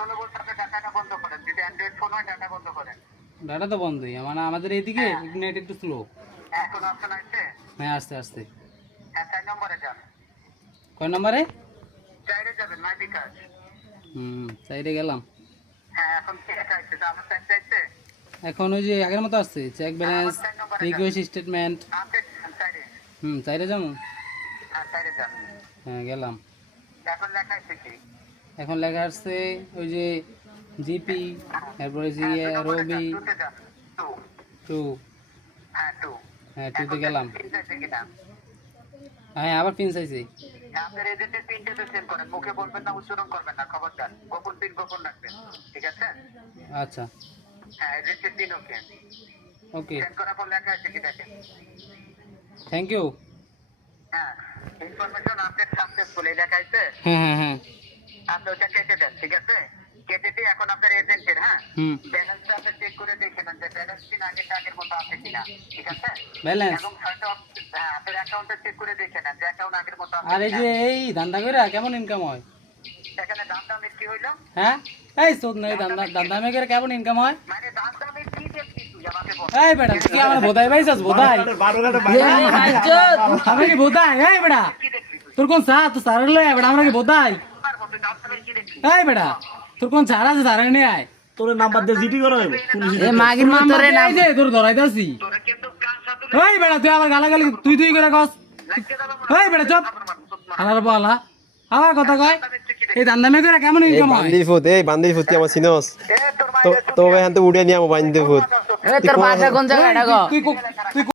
16 বলতে আপনি ডাটাটা বন্ধ করেন, যদি অ্যান্ড্রয়েড ফোন হয় ডাটা বন্ধ করেন। ডাটা তো বন্ধই, মানে আমাদের এইদিকে নেট একটু স্লো। এখন অপশন আছে। হ্যাঁ আস্তে আস্তে। হ্যাঁ 4 নম্বরে যান। কয় নম্বরে? 4 যাবেন মাই বিকাশ। সাইডে গেলাম। হ্যাঁ এখন কি লেখা আছে? তো আমার সাইড চাইছে। এখন ওই যে আগের মতো আসছে check balance, request statement. Update সাইডে। সাইডে যাবো। হ্যাঁ সাইডে যান। হ্যাঁ গেলাম। এখন লেখা আছে কি? এখন লেখা আসছে ওই যে জিপি, তারপরে যে রবি 2 তে যান। 2 টু। হ্যাঁ 2 হ্যাঁ টুতে গেলাম। পিন আছে কিনা? হ্যাঁ আবার পিন চাইছি। আপনার এজেন্টের পিনটা তো সেন্ড করেন, মুখে বলবেন না, উচ্চারণ করবেন না, খবরদার। গোপন পিন গোপন রাখবেন, ঠিক আছে? আচ্ছা হ্যাঁ এজেন্টের পিন ওকে। ওকে, সেন্ড করার পর লেখা আছে কি দেখেন? Thank you. হ্যাঁ ইনফরমেশন আপডেট সাকসেসফুল এই লেখা আছে। হ্যাঁ হ্যাঁ হ্যাঁ। আপনি ওটা কেটে দেন, ঠিক আছে? কেটে দিয়ে এখন আপনার এজেন্টের ব্যালেন্সটা আপনি চেক করে দেখে নেন যে ব্যালেন্স কিনা আগের মতো আছে কিনা, ঠিক আছে? ব্যালেন্স এবং হয়তো আপনার অ্যাকাউন্টটা চেক করে দেখে নেন যে অ্যাকাউন্ট আগের মতো আছে আর এই যে এই ধান্দা করে কেমন ইনকাম হয়? এখানে দাম দামের কি হইলো? হ্যাঁ এই শোধ নাই ধান্দা মেয়ের কেমন ইনকাম হয়? মানে দাম দামের কি দেখছিস তুই আমাকে বল। এই বেটা তুই কি আমার বোধাই পাইছস? বোধাই আমি কি বোধাই? এই বেটা কি দেখছিস তুই? তোর কোন চা তো সারের লয় বেটা, আমরা কি বোধাই? আমার মতে দাম দামের কি দেখছিস? এই বেটা তোর কোন চার আছে সারের নিয়ে আয়। তোর নাম্বার দিয়ে জিডি করা হবে পুলিশ। এ মাগির মাতরে না এই যে তোর ধরাই দাসি। তোরা কিন্তু কান সাথে এই বেটা তুই আবার গালাগালি তুই করে কস। লাগিয়ে দাও। এই বেটা চুপ। আলার বলা আবার কথা কয় এই ধান্দা মেয়ে করে কেমন ইনকাম হয়? বান্দিফুত কি আমার চিনস? এ তোর তো তো এখান থেকে উড়ে নিয়ে আমার বান্দিফুত। তোর বাসা কোন জায়গায় এটা গো? তুই